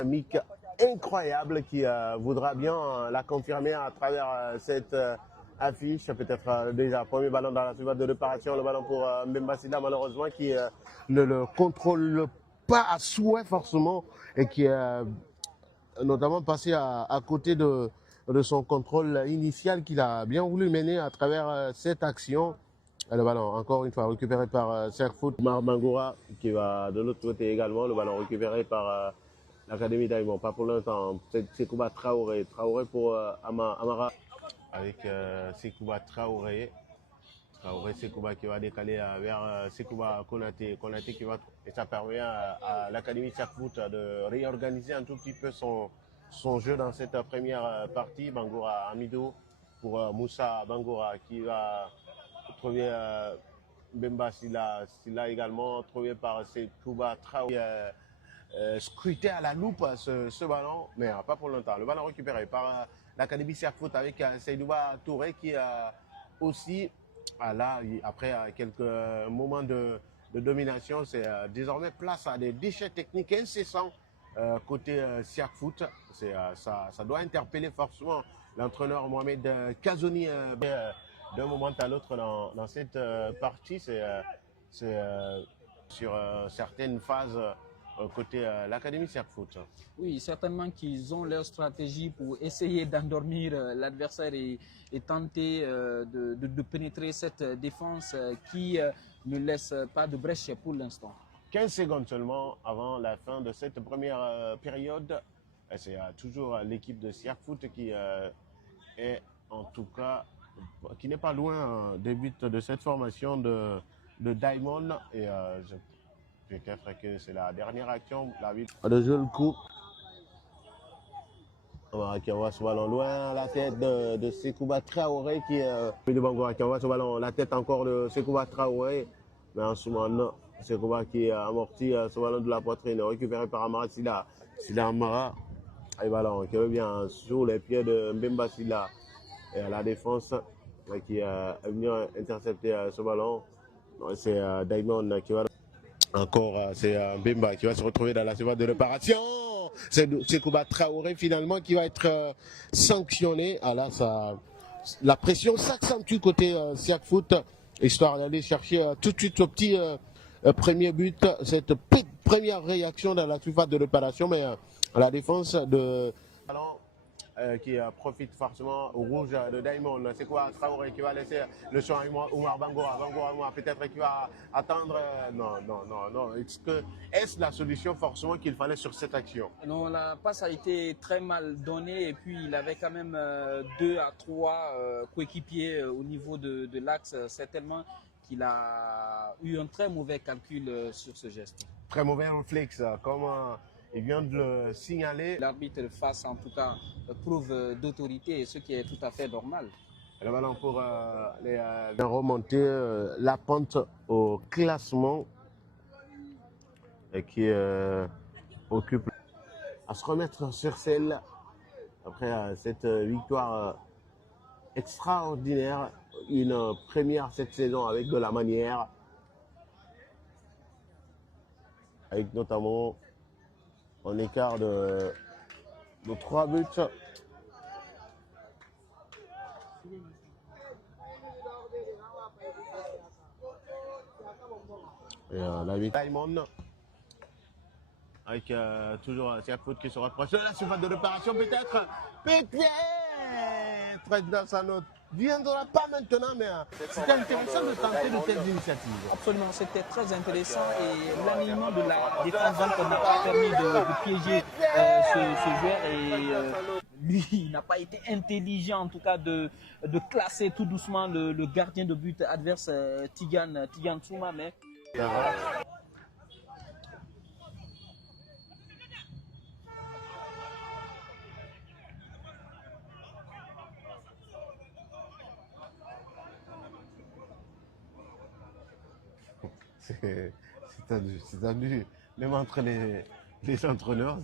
dynamique incroyable qui voudra bien la confirmer à travers cette affiche. Peut-être déjà premier ballon dans la surface de réparation, le ballon pour Mbemba Sila malheureusement qui ne le contrôle pas à souhait forcément et qui est notamment passé à côté de son contrôle initial qu'il a bien voulu mener à travers cette action. Le ballon, encore une fois, récupéré par Serfoot Marbangoura, qui va de l'autre côté également. Le ballon récupéré par l'Académie d'Aïmon. Pas pour l'instant. C'est Sekouba Traoré. Traoré pour Amara. Avec Sekouba Traoré. Traoré Sekouba qui va décaler vers Sekouba Konaté. Konaté qui va. Et ça permet à l'Académie Serfoot de réorganiser un tout petit peu son jeu dans cette première partie. Bangoura Amido pour Moussa Bangoura qui va trouvé Mbemba Sila également, trouvé par Sekouba Traoré, scruté à la loupe ce ballon, mais pas pour longtemps. Le ballon récupéré par l'Académie Serfoot avec Seydouba Touré qui aussi, là, après quelques moments de domination, c'est désormais place à des déchets techniques incessants côté Serfoot. Ça doit interpeller forcément l'entraîneur Mohamed Kazouni. D'un moment à l'autre dans cette partie, c'est sur certaines phases côté l'Académie Serfoot. Oui, certainement qu'ils ont leur stratégie pour essayer d'endormir l'adversaire et tenter de pénétrer cette défense qui ne laisse pas de brèche pour l'instant. 15 secondes seulement avant la fin de cette première période. C'est toujours l'équipe de Serfoot qui est en tout cas qui n'est pas loin des buts de cette formation de Diamond. Et peut-être que c'est la dernière action. La vie de jeu le coup. Qui envoie ce ballon loin, la tête de Sekouba Traoré qui de Bangoura qui envoie ce ballon, la tête encore de Sekouba Traoré. Mais en ce moment, non. Sekouba qui amortit ce ballon de la poitrine, récupéré par Amara Sila. Sila Amara. Et ballon qui revient sur les pieds de Mbemba Sila. Et à la défense qui est venu intercepter ce ballon. C'est Diamond qui va encore, c'est Mbemba qui va se retrouver dans la surface de réparation. C'est Sekouba Traoré finalement qui va être sanctionné. Ah là, la pression s'accentue côté Serfoot, histoire d'aller chercher tout de suite ce petit premier but, cette première réaction dans la surface de réparation, mais la défense de qui profite forcément au rouge de Diamond. C'est quoi Traoré qui va laisser le champ à Oumar Bangoura. Bangoura peut-être qui va attendre. Non. Est-ce la solution forcément qu'il fallait sur cette action? Non, la passe a été très mal donnée et puis il avait quand même 2 à 3 coéquipiers au niveau de l'axe. Certainement qu'il a eu un très mauvais calcul sur ce geste. Très mauvais réflexe, comme il vient de le signaler. L'arbitre face en tout cas prouve d'autorité, ce qui est tout à fait normal. Le ballon pour remonter la pente au classement et qui occupe à se remettre sur selle après cette victoire extraordinaire, une première cette saison avec de la manière, avec notamment un écart de 3 buts. Et la victoire Diamond avec toujours Serfoot qui se rapproche de la surface de réparation peut-être ça ne viendra pas maintenant, mais c'était intéressant de tenter de telles initiatives. Absolument, c'était très intéressant et l'alignement de la défense n'a pas permis de piéger ce joueur et lui, il n'a pas été intelligent en tout cas de classer tout doucement le gardien de but adverse Tigan Souma, mais c'est tendu. Même entre les entraîneurs,